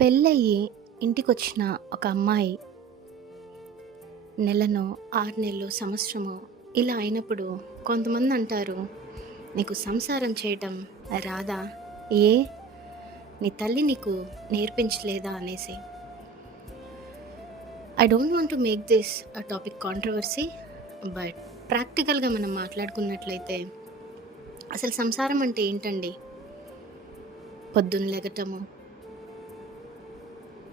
పెళ్ళయ్యి ఇంటికొచ్చిన ఒక అమ్మాయి నెలనో, 6 నెలలు, సంవత్సరమో ఇలా అయినప్పుడు కొంతమంది అంటారు, "నీకు సంసారం చేయటం రాదా? ఏ నీ తల్లి నీకు నేర్పించలేదా?" అనేసి. I don't want to make this a topic controversy. But ప్రాక్టికల్‌గా మనం మాట్లాడుకున్నట్లయితే అసలు సంసారం అంటే ఏంటండి? పొద్దున్న లెగటము,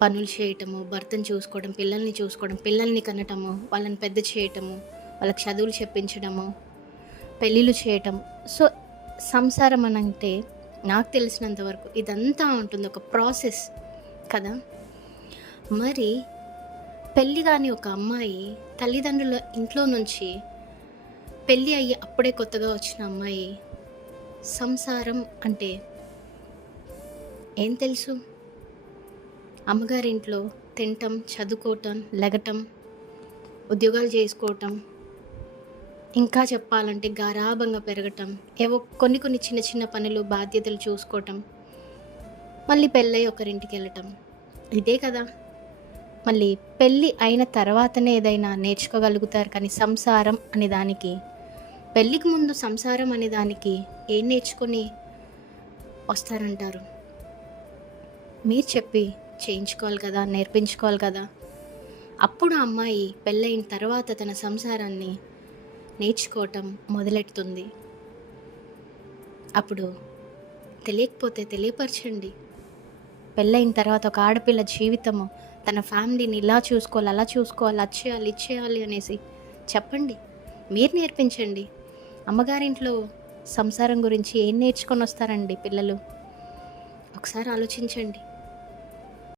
పనులు చేయటము, భర్తను చూసుకోవడం, పిల్లల్ని చూసుకోవడం, పిల్లల్ని కనటము, వాళ్ళని పెద్ద చేయటము, వాళ్ళకి చదువులు చెప్పించడము, పెళ్ళిళ్ళు చేయటం. సో, సంసారం అనంటే నాకు తెలిసినంత వరకు ఇదంతా ఉంటుంది. ఒక ప్రాసెస్ కదా! మరి పెళ్లి గాని ఒక అమ్మాయి తల్లిదండ్రుల ఇంట్లో నుంచి పెళ్ళి అయ్యి అప్పుడే కొత్తగా వచ్చిన అమ్మాయి సంసారం అంటే ఏం తెలుసు? అమ్మగారింట్లో తినటం, చదువుకోవటం, లెగటం, ఉద్యోగాలు చేసుకోవటం, ఇంకా చెప్పాలంటే గారాబంగా పెరగటం, ఏవో కొన్ని కొన్ని చిన్న చిన్న పనులు, బాధ్యతలు చూసుకోవటం, మళ్ళీ పెళ్ళై ఒకరింటికి వెళ్ళటం. ఇదే కదా! మళ్ళీ పెళ్ళి అయిన తర్వాతనే ఏదైనా నేర్చుకోగలుగుతారు. కానీ సంసారం అనే దానికి, పెళ్ళికి ముందు సంసారం అనే దానికి ఏం నేర్చుకొని వస్తారంటారు? మీరు చెప్పి చేయించుకోవాలి కదా, నేర్పించుకోవాలి కదా. అప్పుడు ఆ అమ్మాయి పెళ్ళైన తర్వాత తన సంసారాన్ని నేర్చుకోవటం మొదలెడుతుంది. అప్పుడు తెలియకపోతే తెలియపరచండి. పెళ్ళైన తర్వాత ఒక ఆడపిల్ల జీవితము, తన ఫ్యామిలీని ఇలా చూసుకోవాలి, అలా చూసుకోవాలి, అది చేయాలి, ఇది చేయాలి అనేసి చెప్పండి. మీరు నేర్పించండి. అమ్మగారింట్లో సంసారం గురించి ఏం నేర్చుకొని వస్తారండి పిల్లలు? ఒకసారి ఆలోచించండి.